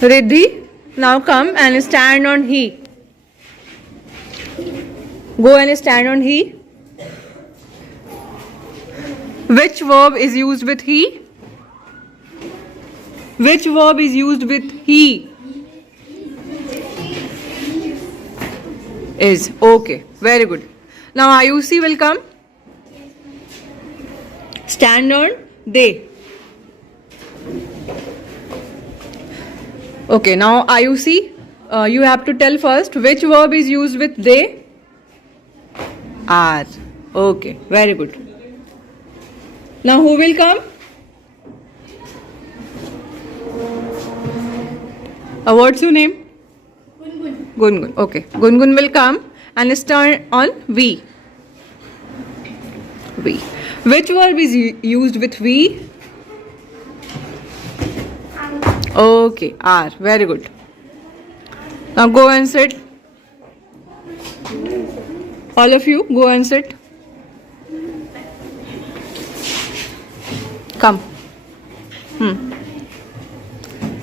Riddhi, now come and stand on he. Go and stand on he. Which verb is used with he? Which verb is used with he? Is. Okay, very good. Now Ayushi will come. Stand on they. Okay, now Ayushi, you have to tell first which verb is used with they? Are. Okay, very good. Now who will come? What's your name? Gungun. Gungun. Okay. Gungun will come and stand on we. We. Which verb is used with we? Okay. Are. Very good. Now go and sit. All of you go and sit. Come.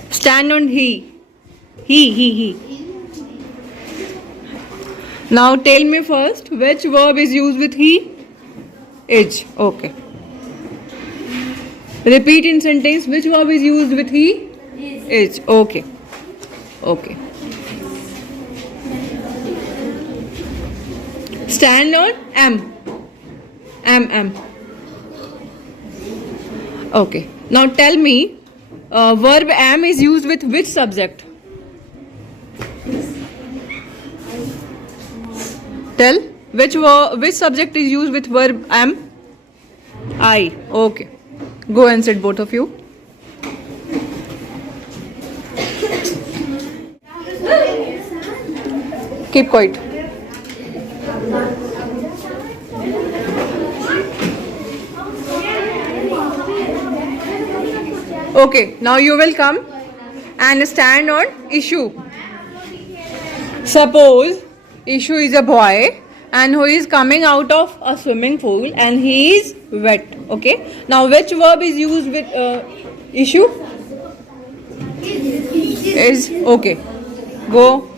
Stand on he. He. Now tell me first which verb is used with he? Is. Okay. Repeat in sentence which verb is used with he? Is. Okay. Okay. Stand on am. Am. Okay. Now tell me verb am is used with which subject? Tell which subject is used with verb am? I. Okay. Go and sit both of you. Keep quiet. Okay, now you will come and stand on issue. Suppose Ishu is a boy and who is coming out of a swimming pool and he is wet. Okay. Now which verb is used with Ishu? Is. Okay. Go.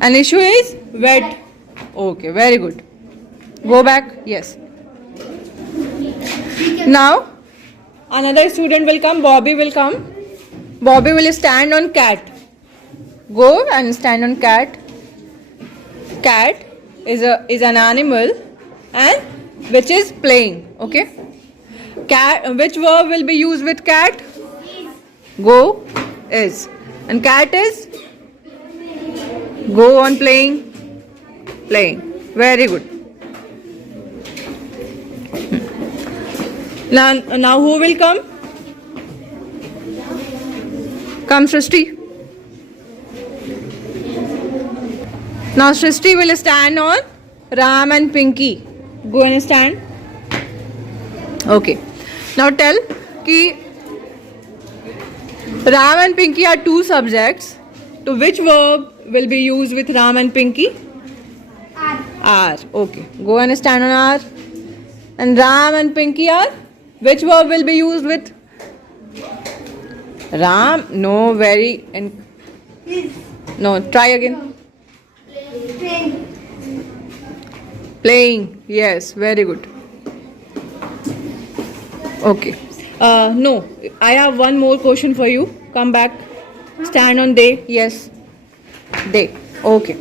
And Ishu is wet. Okay. Very good. Go back. Yes. Now another student will come. Bobby will come. Bobby will stand on cat. Go and stand on cat. Cat is an animal and which is playing. Okay. Cat. Which verb will be used with cat? Go. Is. And cat is? Go on playing. Playing. Very good. Now who will come? Come Srishti. Now Srishti will stand on Ram and Pinky. Go and stand. Okay. Now tell ki Ram and Pinky are two subjects. So which verb will be used with Ram and Pinky? Are. Okay. Go and stand on are. And Ram and Pinky are? Which verb will be used with? Ram. No. Very. No. Try again. Playing. Yes. Very good. Okay. No. I have one more question for you. Come back. Stand on they. Yes. They. Okay.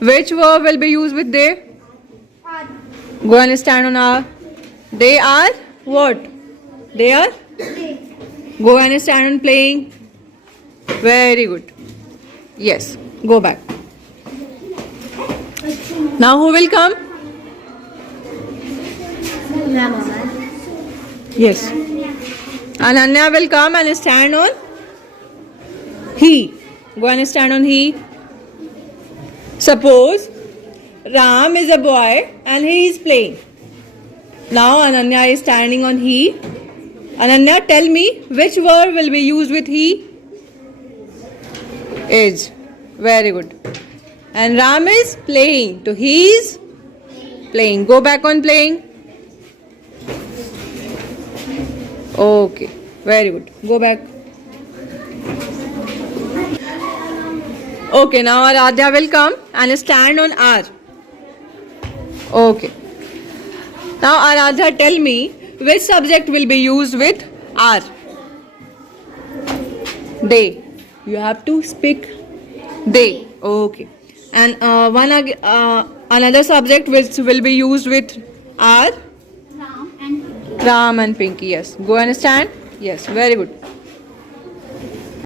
Which verb will be used with they? Go and stand on are. They are what? They are? Go and stand on playing. Very good. Yes. Go back. Now who will come? Yes. Ananya will come and stand on he. Go and stand on he. Suppose Ram is a boy and he is playing. Now Ananya is standing on he. Ananya, tell me which verb will be used with he? Is. Very good. And Ram is playing. So he is playing. Go back on playing. Okay. Very good. Go back. Okay, now Aradhya will come and stand on R. Okay. Now Aradhya, tell me which subject will be used with R. They. You have to speak they. Okay. And another subject which will be used with R. Ram and Pinky. Ram and Pinky. Yes. Go and stand. Yes. Very good.